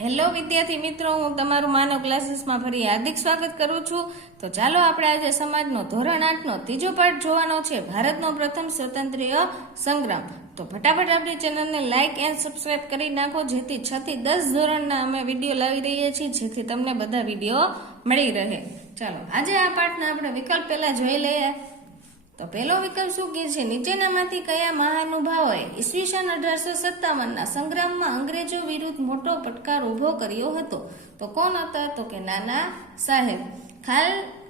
Hello વિદ્યાર્થી મિત્રો, હું તમારું માનવ ક્લાસીસમાં ફરી હાર્દિક સ્વાગત કરું છું. તો ચાલો આપણે આજે સમાજનો ધોરણ 8નો ત્રીજો પાઠ જોવાનો છે, ભારતનો પ્રથમ સ્વતંત્રીય સંગ્રામ. તો ફટાફટ આપણી ચેનલને લાઇક એન્ડ સબસ્ક્રાઇબ કરી નાખો, જેથી 6 થી 10 ધોરણના અમે વિડીયો લાવી રહ્યા છીએ, જેથી તમને બધા વિડીયો મળી રહે. ચાલો આજે આ પાઠના આપણે વિકલ્પ પહેલા જોઈ લઈએ. તો પહેલો વિકલ્પ શું કહે છે? નીચેનામાંથી કયા મહાનુભાવોએ ઈસવીસન 1857ના સંગ્રામમાં અંગ્રેજો વિરુદ્ધ મોટો પડકાર ઉભો કર્યો હતો? તો કોણ હતા? તો કે નાના સાહેબ.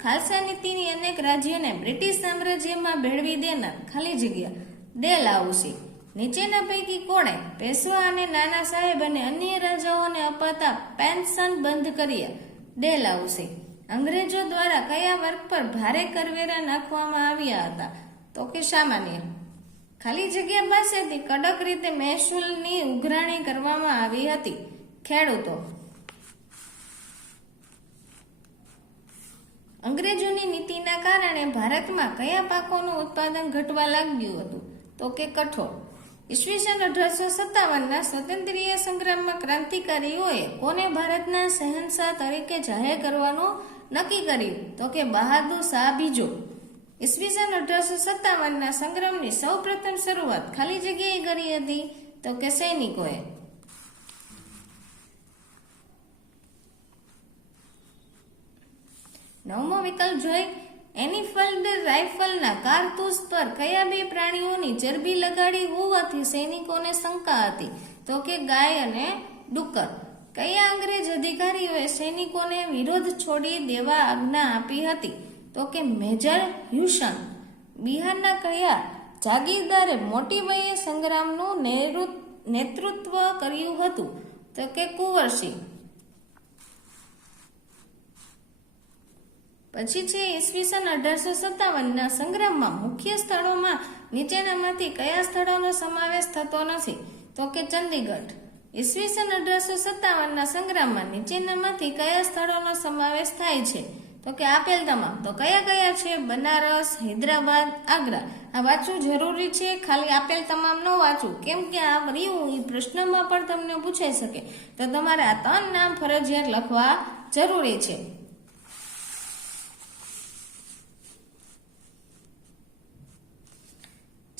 ખાલસા નીતિની અનેક રાજ્યોને બ્રિટિશ સામ્રાજ્યમાં ભેળવી દેનાર ખાલી જગ્યા ડેલહાઉસી. નીચેના પૈકી કોણે પેશવા અને નાના સાહેબ અને અન્ય રાજાઓને અપાતા પેન્શન બંધ કર્યા? ડેલહાઉસી. અંગ્રેજો દ્વારા કયા વર્ગ પર ભારે કરવેરા નાખવામાં આવ્યા હતા? તો કે સામાન્ય. ખાલી જગ્યા પાસેથી કડક રીતે મહેસૂલની ઉઘરાણી કરવામાં આવી હતી? ખેડૂતો. અંગ્રેજોની નીતિના કારણે ભારતમાં કયા પાકોનું ઉત્પાદન ઘટવા લાગ્યું હતું? તો કે કઠોળ. ઈસવીસન 1857ના સ્વતંત્રીય સંગ્રામમાં ક્રાંતિકારીઓએ કોને ભારતના શહેનશાહ તરીકે જાહેર કરવાનું નક્કી કર્યું? તો કે બહાદુર શાહ બીજો. ઈસવીસન 1857ના સંગ્રામની સૌ પ્રથમ શરૂઆત ખાલી જગ્યાએ કરી હતી? તો કે સૈનિકોએ. નવમો વિકલ્પ જોઈ. એનફિલ્ડ રાઇફલના કારતૂસ પર કયા બે પ્રાણીઓની ચરબી લગાડી હોવાથી સૈનિકોને શંકા હતી? તો કે ગાય અને ડુક્કર. કયા અંગ્રેજ અધિકારીઓએ સૈનિકોને વિરોધ છોડી દેવા આજ્ઞા આપી હતી? તો કે મેજર હ્યુસન. બિહારના કયા જાગીરદારે મોટી વયે સંગ્રામનું નેતૃત્વ કર્યું હતું? તો કે કુંવરસિંહ. પછી છે ઈસવીસન 1857ના સંગ્રામમાં મુખ્ય સ્થળોમાં નીચેનામાંથી કયા સ્થળોનો સમાવેશ થતો નથી? તો કે ચંદીગઢ. ઈસવીસન 1857ના સંગ્રામમાં નીચેનામાંથી કયા સ્થળોનો સમાવેશ થાય છે? તો કે આપેલ તમામ. તો કયા કયા છે? બનારસ, હૈદરાબાદ, આગ્રા. આ વાંચવું જરૂરી છે, ખાલી આપેલ તમામ ન વાંચવું, કેમ કે આ રહ્યું એ પ્રશ્નમાં પણ તમને પૂછાઈ શકે. તો તમારે આ 3 નામ ફરજિયાત લખવા જરૂરી છે.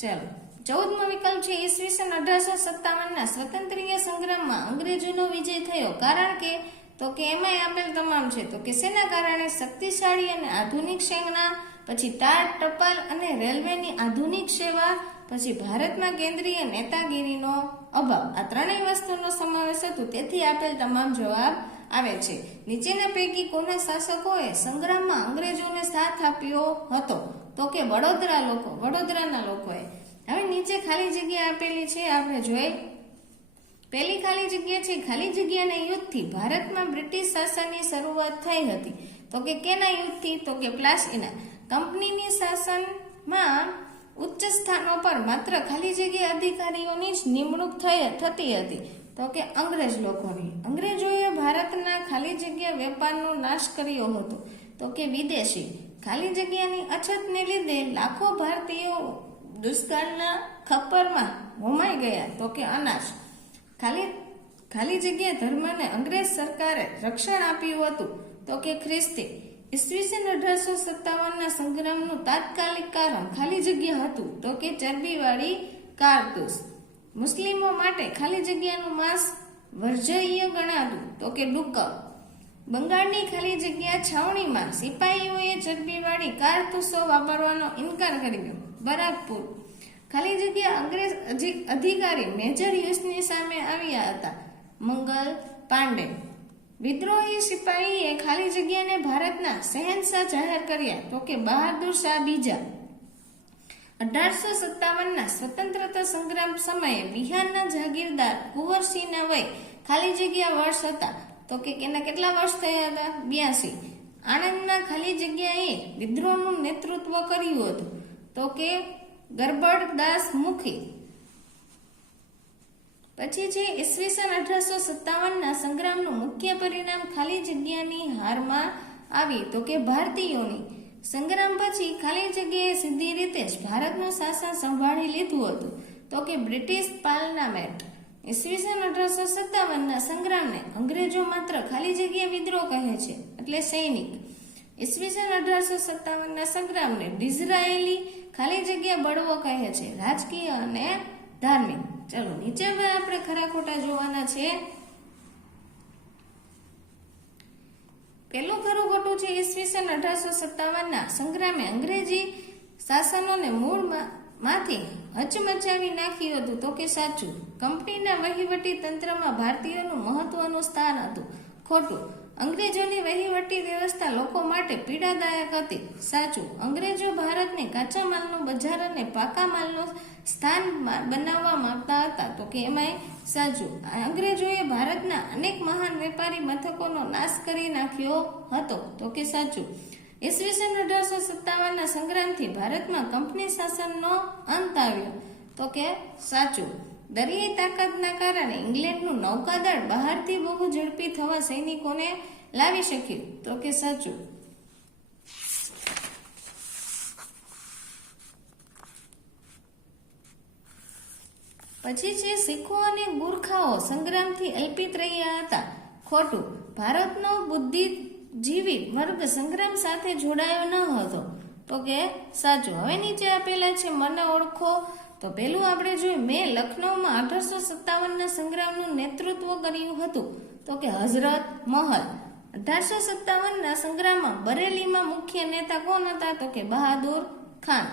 ચાલો 14મો વિકલ્પ છે, ઈસવીસન 1857ના સ્વતંત્રીય સંગ્રામમાં અંગ્રેજોનો વિજય થયો કારણ કે? તો કે એમાંય આપેલ તમામ છે. તો કે શેના કારણે? શક્તિશાળી અને આધુનિક સેના, પછી તાર, ટપાલ અને રેલવેની આધુનિક સેવા, પછી ભારતમાં કેન્દ્રીય નેતાગીરીનો અભાવ. આ ત્રણેય વસ્તુનો સમાવેશ હતો, તેથી આપેલ તમામ જવાબ આવે છે. નીચેના પૈકી કોના શાસકોએ સંગ્રામમાં અંગ્રેજોને સાથ આપ્યો હતો? તો કે વડોદરાના લોકોએ. હવે નીચે ખાલી જગ્યા આપેલી છે, આપણે જોઈ. પહેલી ખાલી જગ્યા છે, ખાલી જગ્યાના યુદ્ધથી ભારતમાં બ્રિટિશ શાસનની શરૂઆત થઈ હતી. તો કે કેના યુદ્ધથી? તો કે પ્લાસીના. કંપનીની શાસનમાં ઉચ્ચ સ્થાનો પર માત્ર ખાલી જગ્યા અધિકારીઓની જ નિમણૂક થતી હતી. તો કે અંગ્રેજ લોકોની. અંગ્રેજોએ ભારતના ખાલી જગ્યા વેપારનો નાશ કર્યો હતો. તો કે વિદેશી. ખાલી જગ્યાની અછતને લીધે લાખો ભારતીયો દુષ્કાળના ખપ્પરમાં હોમાઈ ગયા. તો કે અનાજ. ખાલી જગ્યા ધર્મને અંગ્રેજ સરકારે રક્ષણ આપ્યું હતું. તો કે ખ્રિસ્તી. ઈસવીસન 1857ના સંગ્રામનું તાત્કાલિક કારણ ખાલી જગ્યા હતું. તો કે ચરબીવાળી કારતૂસ. મુસ્લિમો માટે ખાલી જગ્યાનું માંસ વર્જ્ય ગણાતું. તો કે ડુક્કર. બંગાળની ખાલી જગ્યા છાવણીમાં સિપાહીઓએ ચરબીવાળી કારતૂસો વાપરવાનો ઇનકાર કર્યો. બરાકપુર. ખાલી જગ્યા અંગ્રેજ અધિકારી મેજર હ્યુસની સામે આવ્યા હતા. મંગલ પાંડે. વિદ્રોહી સિપાહીએ ખાલી જગ્યાને ભારતના શહેનશાહ જાહેર કર્યા. તો કે બહાદુર શાહ બીજા. 1857ના સ્વતંત્રતા સંગ્રામ સમયે બિહારના જાગીરદાર કુંવરસિંહના વય ખાલી જગ્યા વર્ષ હતા. તો કે એના કેટલા વર્ષ થયા હતા? 82. આણંદના ખાલી જગ્યાએ વિદ્રોહનું નેતૃત્વ કર્યું હતું. તો કે ગરબડદાસ મુખી. પછી છે ઈસવીસન 1857ના સંગ્રામનું મુખ્ય પરિણામ ખાલી જગ્યાની હારમાં આવી. તો કે ભારતીયોની. સંગ્રામ પછી ખાલી જગ્યાએ સીધી રીતે જ ભારતનું શાસન સંભાળી લીધું હતું. તો કે બ્રિટિશ પાર્લામેન્ટ. ઈસવીસન 1857ના સંગ્રામને અંગ્રેજો માત્ર ખાલી જગ્યા વિદ્રોહ કહે છે, એટલે સૈનિક. ઈસવીસન 1857ના સંગ્રામને ડિઝરાયેલી ખાલી જગ્યા બળવો કહે છે, રાજકીય અને ધાર્મિક. ચલો નીચે હવે આપણે ખરા ખોટા જોવાના છે. પેલું ખરું ખોટું છે, ઈસવીસન 1857ના સંગ્રામે અંગ્રેજી શાસનોને મૂળમાંથી હચમચાવી નાખ્યું હતું, તો કે સાચું. કંપનીના વહીવટી તંત્રમાં ભારતીયોનું મહત્વનું સ્થાન હતું, ખોટું. અંગ્રેજોની વહીવટી વ્યવસ્થા લોકો માટે પીડાદાયક હતી, સાચું. અંગ્રેજો ભારતને કાચા માલનું બજાર અને પાકા માલનું સ્થાન બનાવવા માંગતા હતા, તો કે એમાંય સાચું. અંગ્રેજોએ ભારતના અનેક મહાન વેપારી મથકોનો નાશ કરી નાખ્યો હતો, તો કે સાચું. ઈસવીસન 1857ના સંગ્રામથી ભારતમાં કંપની શાસનનો અંત આવ્યો, તો કે સાચું. દરિયાઈ તાકાતના કારણે ઇંગ્લેન્ડનું નૌકાદળ બહારથી બહુ ઝડપી થવા સૈનિકોને લાવી શક્યું, તો કે સાચું. પછી છે શીખો અને ગુરખાઓ સંગ્રામથી અલ્પિત રહ્યા હતા, ખોટું. ભારતનો બુદ્ધિજીવી વર્ગ સંગ્રામ સાથે જોડાયો ન હતો, તો કે સાચું. હવે નીચે આપેલા છે મને ઓળખો. તો પેલું આપણે જોયું, મેં લખનૌમાં 1857ના સંગ્રામનું નેતૃત્વ કર્યું હતું, તો કે હઝરત મહલ. 1857ના સંગ્રામમાં બરેલીમાં મુખ્ય નેતા કોણ હતા, તો કે બહાદુર ખાન.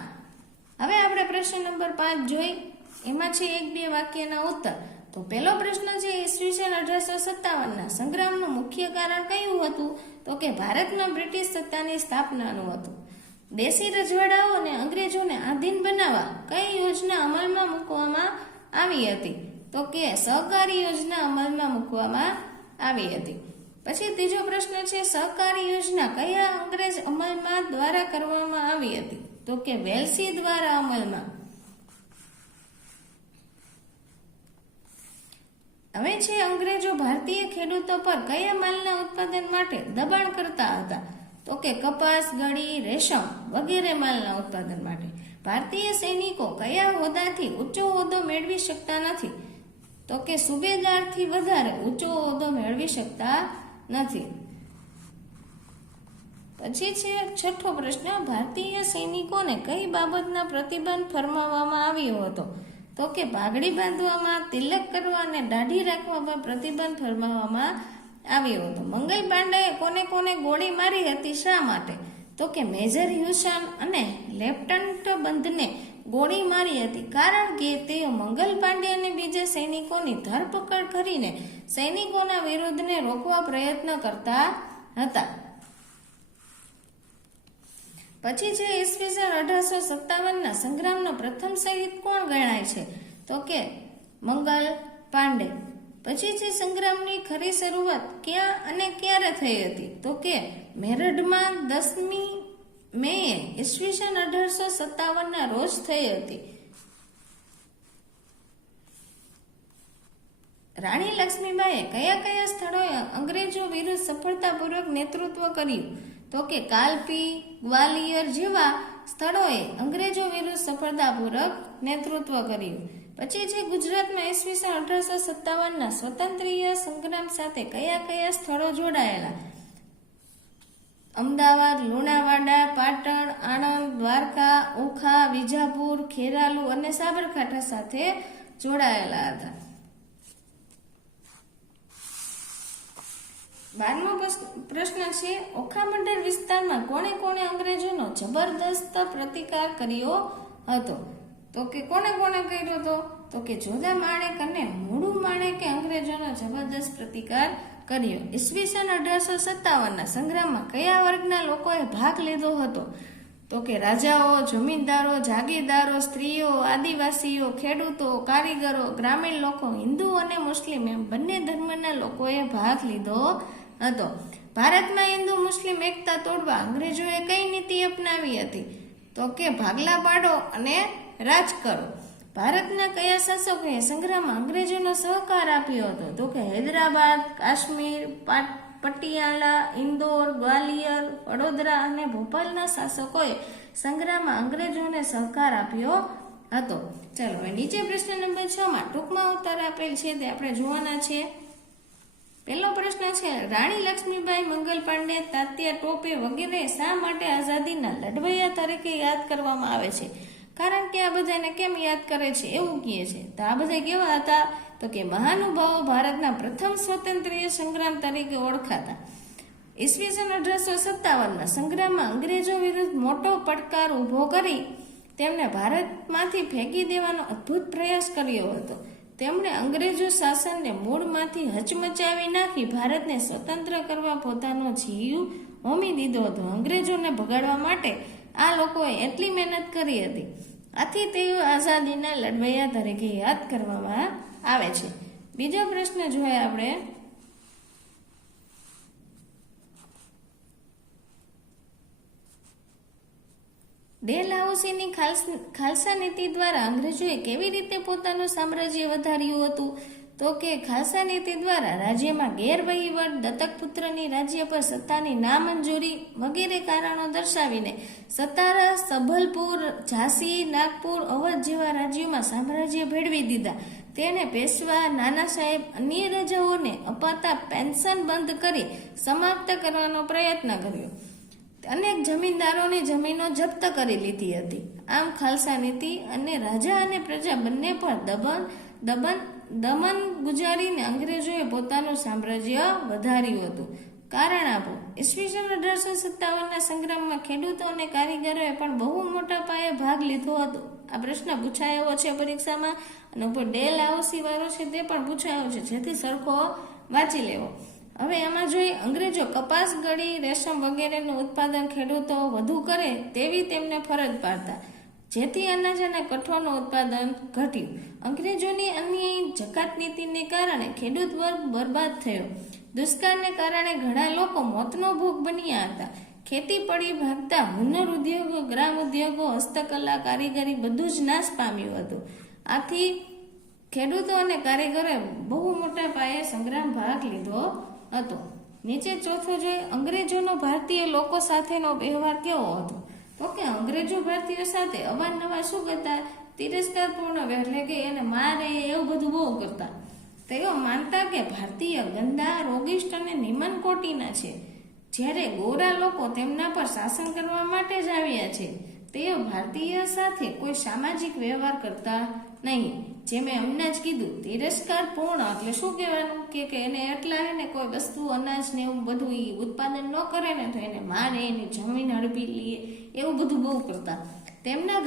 હવે આપણે પ્રશ્ન નંબર 5 જોઈ. એમાં છે 1-2 વાક્યના ઉત્તર. તો પહેલો પ્રશ્ન છે, ઈસવીસન 1857ના સંગ્રામનું મુખ્ય કારણ કયું હતું, તો કે ભારતમાં બ્રિટિશ સત્તાની સ્થાપનાનું હતું. દેશી રજવાડાઓ અને અંગ્રેજોને આધીન બનાવવા કઈ યોજના અમલમાં મૂકવામાં આવી હતી, તો કે સહકારી યોજના અમલમાં મૂકવામાં આવી હતી. પછી ત્રીજો પ્રશ્ન છે, સહકારી યોજના કયા અંગ્રેજ અમલમાં દ્વારા કરવામાં આવી હતી, તો કે વેલ્સી દ્વારા અમલમાં. હવે છે, અંગ્રેજો ભારતીય ખેડૂતો પર કયા માલના ઉત્પાદન માટે દબાણ કરતા હતા, તો કે કપાસ, ગળી, રેશમ વગેરે માલના ઉત્પાદન માટે. ભારતીય સૈનિકો કયા હોદ્દાથી ઊંચો હોદ્દો મેળવી શકતા નથી, તો કે સુબેદારથી વધારે ઊંચો હોદ્દો મેળવી શકતા નથી. પછી છે 6થો પ્રશ્ન, ભારતીય સૈનિકોને કઈ બાબતના પ્રતિબંધ ફરમાવવામાં આવ્યો હતો, તો કે પાઘડી બાંધવામાં, તિલક કરવા અને દાઢી રાખવા પર પ્રતિબંધ ફરમાવવામાં આવ્યો હતો. મંગલ પાંડેએ કોને કોને ગોળી મારી હતી, શા માટે, તો કે મેજર હ્યુસન અને લેફ્ટનન્ટ બંધને ગોળી મારી હતી, કારણ કે તેઓ મંગલ પાંડે અને બીજા સૈનિકોની ધરપકડ કરીને સૈનિકોના વિરોધને રોકવા પ્રયત્ન કરતા હતા. પછી છે, ઈસવીસન 1857ના સંગ્રામનો પ્રથમ શહીદ કોણ ગણાય છે, તો કે મંગલ પાંડે. પછી છે, સંગ્રામની ખરી શરૂઆત ક્યાં અને ક્યારે થઈ હતી, તો કે મેરઠમાં 10મી મેએ ઈસવીસન 1857ના રોજ થઈ હતી. રાણી લક્ષ્મીબાઈએ કયા કયા સ્થળોએ અંગ્રેજો વિરુદ્ધ સફળતાપૂર્વક નેતૃત્વ કર્યું, તો કે કાલપી, ગ્વાલિયર જેવા સ્થળોએ અંગ્રેજો વિરુદ્ધ સફળતાપૂર્વક નેતૃત્વ કર્યું. પછી છે, ગુજરાતમાં ઈસવીસન 1857ના સ્વતંત્રીય સંગ્રામ સાથે કયા કયા સ્થળો જોડાયેલા, અમદાવાદ, લુણાવાડા, પાટણ, આણંદ, દ્વારકા, ઓખા, વિજાપુર, ખેરાલુ અને સાબરકાંઠા સાથે જોડાયેલા હતા. 12મો પ્રશ્ન છે, ઓખા મંડળ વિસ્તારમાં કોણે કોણે અંગ્રેજોનો જબરદસ્ત પ્રતિકાર કર્યો હતો, તો કે કોણે કોણે કર્યો હતો, તો કે જોધા માણેક અને મૂળુ માણેકે અંગ્રેજોનો જબરદસ્ત પ્રતિકાર કર્યો. ઈસવીસન 1857ના સંગ્રામમાં કયા વર્ગના લોકોએ ભાગ લીધો હતો, તો કે રાજાઓ, જમીનદારો, જાગીરદારો, સ્ત્રીઓ, આદિવાસીઓ, ખેડૂતો, કારીગરો, ગ્રામીણ લોકો, હિન્દુ અને મુસ્લિમ એમ બંને ધર્મના લોકોએ ભાગ લીધો હતો. ભારતમાં હિન્દુ મુસ્લિમ એકતા તોડવા અંગ્રેજોએ કઈ નીતિ અપનાવી હતી, તો કે ભાગલા પાડો અને રાજ કરો. ભારતના કયા શાસકોએ સંગ્રામમાં અંગ્રેજોનો સહકાર આપ્યો હતો, તો કે હૈદરાબાદ, કાશ્મીર, પટિયાલા, ઇન્દોર, ગ્વાલિયર, વડોદરા અને ભોપાલના શાસકોએ સંગ્રામમાં અંગ્રેજોને સહકાર આપ્યો હતો. ચાલો હવે નીચે પ્રશ્ન નંબર 6 માં ટૂંકમાં ઉત્તર આપેલ છે તે આપણે જોવાના છે. પહેલો પ્રશ્ન છે, રાણી લક્ષ્મીબાઈ, મંગલ પાંડે, તાત્યા ટોપે વગેરે શા માટે આઝાદીના લડવૈયા તરીકે યાદ કરવામાં આવે છે? કારણ કે આ બધાને કેમ યાદ કરે છે એવું કહે છે. તો આ બધા કેવા હતા? તો કે મહાનુભાવો ભારતના પ્રથમ સ્વતંત્રીય સંગ્રામ તરીકે ઓળખાતા. ઈસવીસન 1857ના સંગ્રામમાં અંગ્રેજો વિરુદ્ધ મોટો પડકાર ઊભો કરી તેમણે ભારતમાંથી ફેંકી દેવાનો અદ્ભુત પ્રયાસ કર્યો હતો. તેમણે અંગ્રેજો શાસનને મૂળમાંથી હચમચાવી નાખી ભારતને સ્વતંત્ર કરવા પોતાનો જીવ હોમી દીધો હતો. અંગ્રેજોને ભગાડવા માટે આ લોકોએ એટલી મહેનત કરી હતી. આથી તેઓ આઝાદીના લડવૈયા તરીકે યાદ કરવામાં આવે છે. બીજો પ્રશ્ન જોઈએ આપણે. ડેલહાઉસીની ખાલસા નીતિ દ્વારા અંગ્રેજોએ કેવી રીતે પોતાનું સામ્રાજ્ય વધાર્યું હતું? તો કે ખાલસા નીતિ દ્વારા રાજ્યમાં ગેરવહીવટ, દત્તક પુત્રની રાજ્ય પર સત્તાની નામંજૂરી વગેરે કારણો દર્શાવીને સતારા, સભલપુર, ઝાંસી, નાગપુર, અવધ જેવા રાજ્યોમાં સામ્રાજ્ય ભેળવી દીધા. તેને પેશવા, નાના સાહેબ, અન્ય રાજાઓને અપાતા પેન્શન બંધ કરી સમાપ્ત કરવાનો પ્રયત્ન કર્યો. અનેક જમીનદારોની જમીનો જપ્ત કરી લીધી હતી. આમ ખાલસા નીતિ અને રાજા અને પ્રજા બંને પર દમન ગુજારીને અંગ્રેજોએ પોતાનું સામ્રાજ્ય વધાર્યું હતું. કારણ આપો. ઈસવીસન 1857ના સંગ્રામમાં ખેડૂતો અને કારીગરોએ પણ બહુ મોટા પાયે ભાગ લીધો હતો. આ પ્રશ્ન પૂછાયો છે પરીક્ષામાં અને ઉપર ડેલહાઉસી વાળો છે તે પણ પૂછાયો છે, જેથી સરખો વાંચી લેવો. હવે એમાં જોઈએ, અંગ્રેજો કપાસ, ગળી, રેશમ વગેરેનું ઉત્પાદન ખેડૂતો વધુ કરે તેવી તેમને ફરજ પાડતા, જેથી અનાજ અને કઠોળનું ઉત્પાદન ઘટ્યું. અંગ્રેજોની અન્ય જકાત નીતિને કારણે ખેડૂત વર્ગ બરબાદ થયો. દુષ્કાળને કારણે ઘણા લોકો મોતનો ભોગ બન્યા હતા. ખેતી પડી ભાગતા હુનર ઉદ્યોગો, ગ્રામ ઉદ્યોગો, હસ્તકલા, કારીગરી બધું જ નાશ પામ્યું હતું. આથી ખેડૂતો અને કારીગરોએ બહુ મોટા પાયે સંગ્રામ ભાગ લીધો હતો. નીચે ચોથો જોઈએ, અંગ્રેજોનો ભારતીય લોકો સાથેનો વ્યવહાર કેવો હતો? તો કે અંગ્રેજો ભારતીયો સાથે અવારનવાર શું કરતા? તિરસ્કારપૂર્ણ વ્યવહાર, એટલે કે એને મારે એવું બધું બહુ કરતા. તેઓ માનતા કે ભારતીય ગંદા, રોગિષ્ટ અને નિમન કોટીના છે, જ્યારે ગોરા લોકો તેમના પર શાસન કરવા માટે જ આવ્યા છે. તેઓ ભારતીય સાથે કોઈ સામાજિક વ્યવહાર કરતા નહીં. જે મેં હમણાં જ કીધું, તિરસ્કાર પૂર્ણ એટલે શું કહેવાનું કે એને એટલા ને કોઈ વસ્તુ, અનાજ ને એવું બધું ઉત્પાદન ન કરે ને તો એને મારે, એની જમીન હડપી લઈએ, એવું બધું બહુ કરતા. તેમના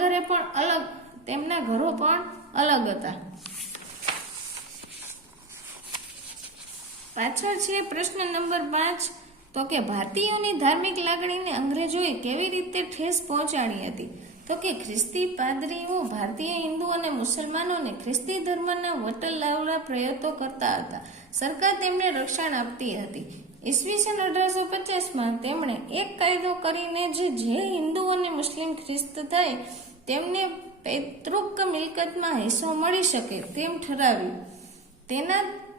ઘરો પણ અલગ હતા. પાછળ છે પ્રશ્ન નંબર 5. તો કે ભારતીયોની ધાર્મિક લાગણીને અંગ્રેજોએ કેવી રીતે ઠેસ પહોંચાડી હતી? તો કે ખ્રિસ્તી પાદરીઓ ભારતીય હિન્દુ અને મુસલમાનોને ખ્રિસ્તી ધર્મના વટલ લાવવા પ્રયત્નો કરતા હતા. સરકાર તેમને રક્ષણ આપતી હતી. ઈસવીસન 1850માં તેમણે એક કાયદો કરીને જે હિન્દુ અને મુસ્લિમ ખ્રિસ્ત થાય તેમને પૈતૃક મિલકતમાં હિસ્સો મળી શકે તેમ ઠરાવ્યું.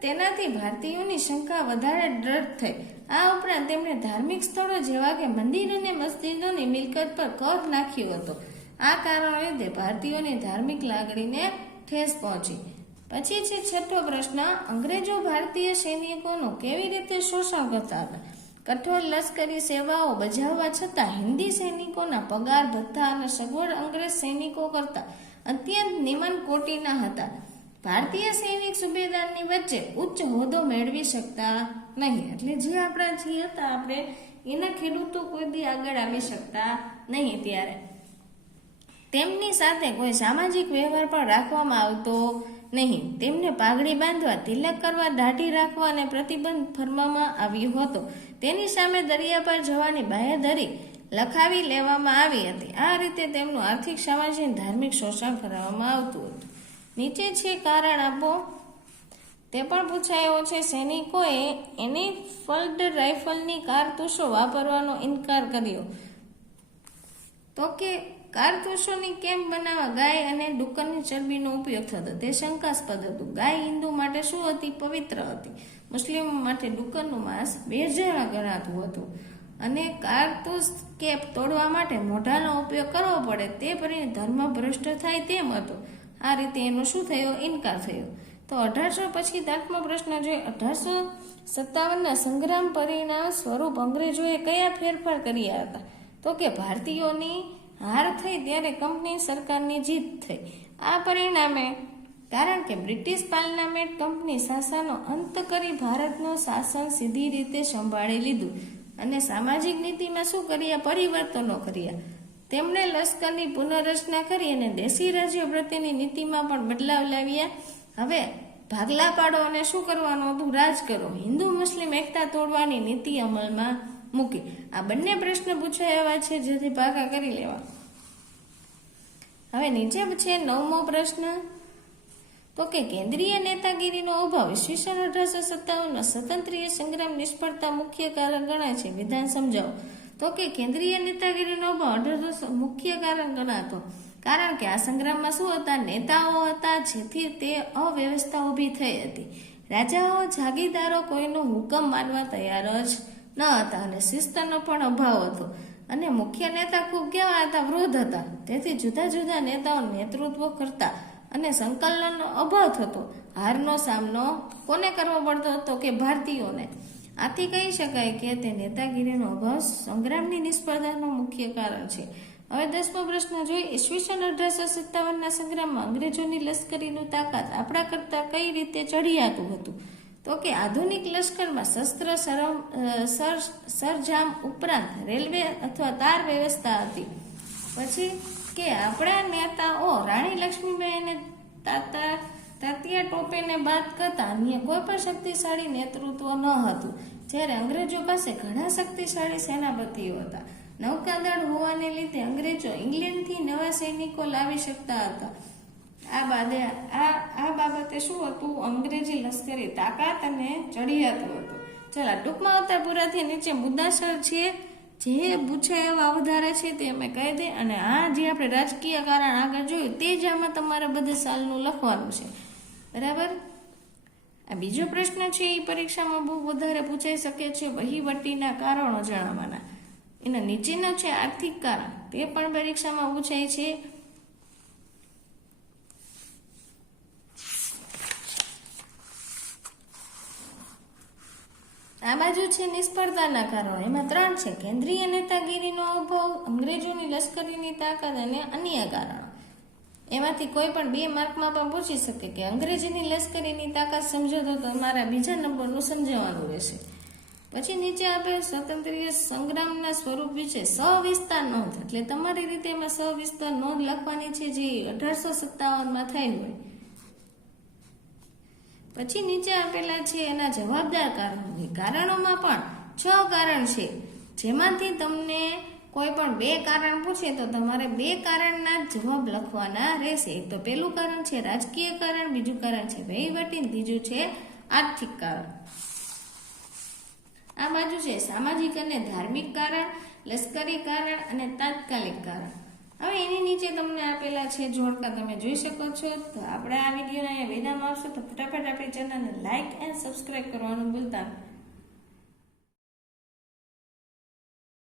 તેનાથી ભારતીયોની સંખ્યા વધારે દ્રઢ થઈ. આ ઉપરાંત તેમણે ધાર્મિક સ્થળો જેવા કે મંદિર અને મસ્જિદોની મિલકત પર કર નાખ્યો હતો. આ કારણે ભારતીયોની ધાર્મિક લાગણીને ઠેસ પહોંચી. પછી છે છઠ્ઠો પ્રશ્ન, અંગ્રેજો ભારતીય સૈનિકોનું કેવી રીતે શોષણ કરતા હતા? કઠોર લશ્કરી સેવાઓ બજાવવા છતાં હિન્દી સૈનિકોના પગાર, ભથ્થા અને સગવડ અંગ્રેજ સૈનિકો કરતા અત્યંત નિમ્ન કોટીના હતા. ભારતીય સૈનિક સુબેદારની વચ્ચે ઉચ્ચ હોદ્દો મેળવી શકતા નહીં. એટલે જે આપણા જે હતા આપણે એના ખેડૂતો કોઈ દી આગળ આવી શકતા નહીં. ત્યારે તેમની સાથે કોઈ સામાજિક વ્યવહાર પણ રાખવામાં આવતો નહીં. તેમને પાઘડી બાંધવા, તિલક કરવા, દાઢી રાખવા અને પ્રતિબંધ ફરવામાં આવ્યો હતો. તેની સામે દરિયા પર જવાની બાંહેધરી લખાવી લેવામાં આવી હતી. આ રીતે તેમનું આર્થિક, સામાજિક, ધાર્મિક શોષણ કરવામાં આવતું હતું. નીચે છે કારણ આપો. તે પણ પૂછાયો છે. સૈનિકોએ એનફિલ્ડ રાઇફલની કારતૂસો વાપરવાનો ઇનકાર કર્યો. તો કે કારતૂસોની કેમ બનાવવા ગાય અને ડુક્કરની ચરબીનો ઉપયોગ થતો તે શંકાસ્પદ હતું. ગાય હિન્દુ માટે શું હતી? પવિત્ર હતી. મુસ્લિમો માટે ડુક્કરનું માંસ બેરજણા ગણાતું હતું. અને કારતૂસ કેપ તોડવા માટે મોઢાનો ઉપયોગ કરવો પડે તે કરીને ધર્મ ભ્રષ્ટ થાય તેમ હતું. આ રીતે એનો શું થયો? ઇનકાર થયો. તો 1800 પછી 8મો પ્રશ્ન જોઈએ. 1857ના સંગ્રામ પરિણામ સ્વરૂપ અંગ્રેજોએ કયા ફેરફાર કર્યા હતા? તો કે ભારતીયોની હાર થઈ ત્યારે કંપની સરકારની જીત થઈ. આ પરિણામે કારણ કે બ્રિટિશ પાર્લામેન્ટ કંપની શાસનનો અંત કરી ભારતનું શાસન સીધી રીતે સંભાળી લીધું અને સામાજિક નીતિમાં શું કર્યા? પરિવર્તનો કર્યા. તેમણે લશ્કરની પુનર્રચના કરી અને દેશી રાજ્યો પ્રત્યેની નીતિમાં પણ બદલાવ લાવ્યા. હવે ભાગલા પાડો અને શું કરવાનું હતું? રાજ કરો. હિન્દુ મુસ્લિમ એકતા તોડવાની નીતિ અમલમાં મૂકી. આ બંને પ્રશ્ન પૂછાય એવા છે, જેથી પાકા કરી લેવા. હવે નીચે છે 9મો પ્રશ્ન. તો કે કેન્દ્રીય નેતાગીરીનો અભાવ ઈસવીસન 1857 સ્વતંત્રીય સંગ્રામ નિષ્ફળતા મુખ્ય કારણ ગણાય છે. વિધાન સમજાવો. તો કે કેન્દ્રીય નેતાગીરીનો અભાવ 1800 મુખ્ય કારણ ગણાતો. કારણ કે આ સંગ્રામમાં શું હતા? નેતાઓ હતા, જેથી તે અવ્યવસ્થા ઊભી થઈ હતી. રાજાઓ જાગીરદારો કોઈનો હુકમ માનવા તૈયાર જ ન હતા અને શિસ્તનો પણ અભાવ હતો. અને મુખ્ય નેતા ખૂબ કેવા હતા? વૃદ્ધ હતા. તેથી જુદા જુદા નેતાઓ નેતૃત્વ કરતા અને સંકલનનો અભાવ થતો. હારનો સામનો કોને કરવો પડતો હતો? કે ભારતીયોને. આથી કહી શકાય કે તે નેતાગીરીનો અભાવ સંગ્રામની નિષ્ફળતાનું મુખ્ય કારણ છે. હવે 10મો પ્રશ્ન જોઈએ. ઈસવીસન 1857ના સંગ્રામમાં અંગ્રેજોની લશ્કરીનું તાકાત આપણા કરતા કઈ રીતે ચઢિયાતું હતું? તો કે આધુનિક લશ્કરમાં શસ્ત્ર સરંજામ ઉપરાંત રેલવે અથવા તાર વ્યવસ્થા હતી. પછી કે આપણા નેતાઓ રાણી લક્ષ્મીબાઈ અને તાત્યા ટોપેને બાદ કરતા અન્ય કોઈ પણ શક્તિશાળી નેતૃત્વ ન હતું, જ્યારે અંગ્રેજો પાસે ઘણા શક્તિશાળી સેનાપતિઓ હતા. નૌકાદળ હોવાને લીધે અંગ્રેજો ઇંગ્લેન્ડથી નવા સૈનિકો લાવી શકતા હતા. આ બાબતે શું હતું? અંગ્રેજી લશ્કરી તાકાત અને ચઢિયાતું હતું. ચાલો ટૂંકમાં આવતા પૂરાથી નીચે મુદ્દાસર છે, જે પૂછાય એવા વધારે છે તે અમે કહી દે. અને આ જે આપણે રાજકીય કારણ આગળ જોયું તે જ આમાં તમારે બધે સાલનું લખવાનું છે. બરાબર. આ બીજો પ્રશ્ન છે એ પરીક્ષામાં બહુ વધારે પૂછાઈ શકે છે. વહીવટીના કારણો જણાવવાના. એના નીચેનો છે આર્થિક કારણ, તે પણ પરીક્ષામાં પૂછાય છે. આ બાજુ છે નિષ્ફળતાના કારણો. એમાં 3 છે: કેન્દ્રીય નેતાગીરીનો અભાવ, અંગ્રેજોની લશ્કરીની તાકાત અને અન્ય કારણો. એમાંથી કોઈ પણ 2 માર્કમાં પણ પૂછી શકે કે અંગ્રેજીની લશ્કરીની તાકાત સમજો તો તમારા બીજા નંબરનું સમજાવવાનું રહેશે. પછી નીચે આપેલ સ્વતંત્રીય સંગ્રામના સ્વરૂપ વિશે સવિસ્તાર નોંધ, એટલે તમારી રીતે એમાં સવિસ્તાર નોંધ લખવાની છે, જે 1857માં થઈ હોય. પછી નીચે આપેલા છે એના જવાબદાર કારણો. કારણોમાં પણ 6 કારણ છે, જેમાંથી તમને કોઈ પણ 2 કારણ પૂછે તો તમારે 2 કારણના જવાબ લખવાના રહેશે. એક તો પહેલું કારણ છે રાજકીય કારણ, બીજું કારણ છે વહીવટી, ત્રીજું છે આર્થિક કારણ. આ બાજુ છે સામાજિક અને ધાર્મિક કારણ, લશ્કરી કારણ અને તાત્કાલિક કારણ. હવે એની નીચે તમને આપેલા છે જોડકા, તમે જોઈ શકો છો. તો આપણે આ વિડીયોને અહીંયા વિરામ આપશું. તો ફટાફટ આપણી ચેનલને લાઇક એન્ડ સબસ્ક્રાઇબ કરવાનું ભૂલતા નહીં.